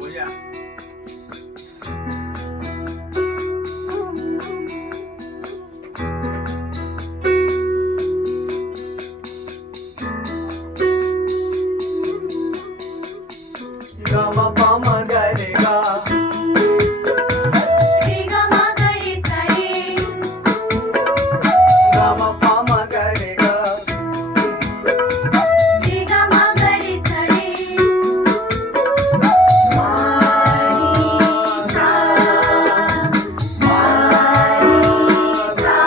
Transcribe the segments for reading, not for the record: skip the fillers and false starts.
বইয়া gama pama gare ga रे ग म ग रे सा रे gama pama gare ga रे ग म ग रे सा रे मा रे सा मा रे सा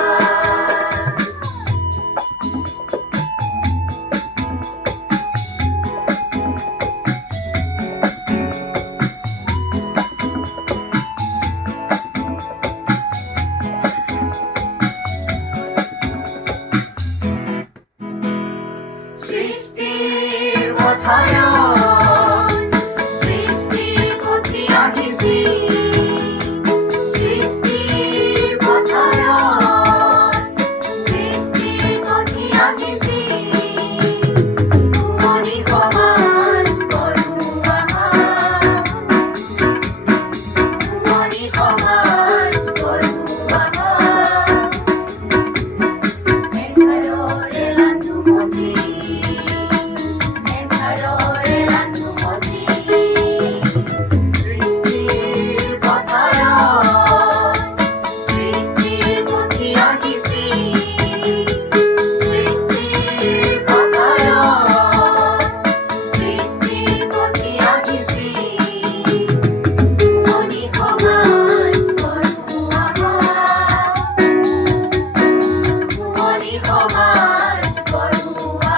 সৃষ্টির কথায়ন সৃষ্টির প্রতি আকিছি সৃষ্টির কথায়ন সৃষ্টির প্রতি আকিছি মনি সমাজ করুণা মনি সমাজ করুণা Encarore lantu mosi Encarore lantu mosi Srishtir কথায়ন সৃষ্টির প্রতি আকিছি সৃষ্টির কথায়ন সৃষ্টির প্রতি আকিছি মনি সমাজ করুণা মনি সমাজ করুণা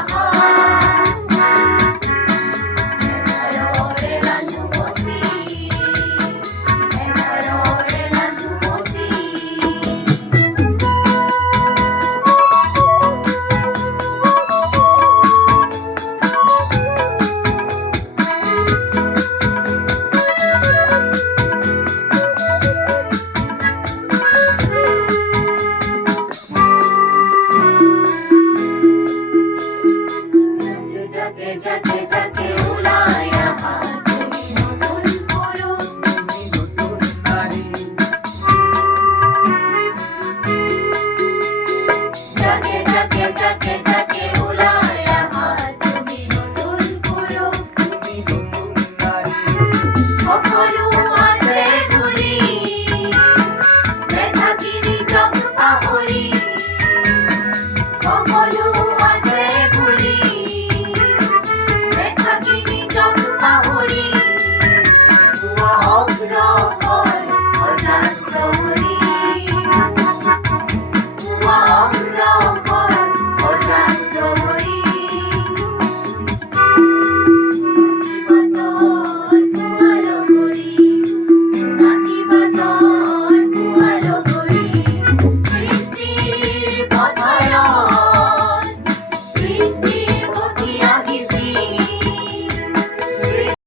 একাররে লাঞ্জু মসি একাররে লাঞ্জু মসি জাকে জাকে জাকে উলায়া হাত তুমি নতুন পুরুষ nutun nari জাকে জাকে জাকে জাকে উলায়া হাত তুমি নতুন পুরুষ nutun nari অপরূপ